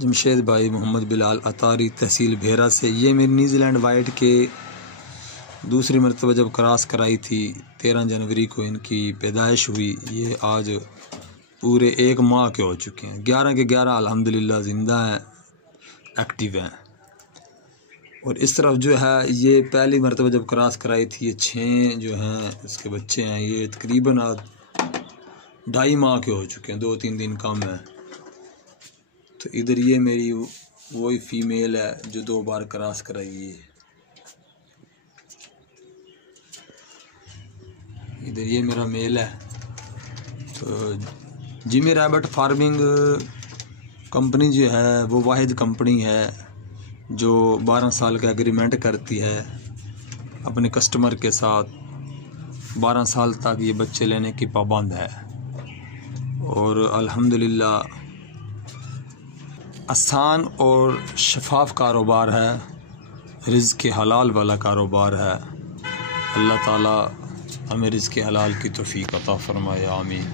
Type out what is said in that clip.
जमशेद भाई मोहम्मद बिलाल अतारी तहसील भेरा से। ये मेरी न्यूजीलैंड वाइट के दूसरी मरतबा जब क्रॉस कराई थी 13 जनवरी को इनकी पैदाइश हुई। ये आज पूरे 1 माह के हो चुके हैं। 11 के 11 अल्हम्दुलिल्लाह ज़िंदा हैं, एक्टिव हैं। और इस तरफ जो है ये पहली मरतबा जब क्रॉस कराई थी, ये 6 जो हैं इसके बच्चे हैं। ये तकरीबन 2.5 माह के हो चुके हैं, 2-3 दिन कम है। तो इधर ये मेरी वही फीमेल है जो 2 बार क्रॉस कराई है। इधर ये मेरा मेल है। तो जिमी रैबिट फार्मिंग कंपनी जो है वो वाहिद कंपनी है जो 12 साल का एग्रीमेंट करती है अपने कस्टमर के साथ। 12 साल तक ये बच्चे लेने की पाबंद है। और अल्हम्दुलिल्लाह आसान और शफाफ कारोबार है, रिज़्क़ के हलाल वाला कारोबार है। अल्लाह ताला हमें रिज़्क़ के हलाल की तौफ़ीक़ अता फ़रमाए, आमीन।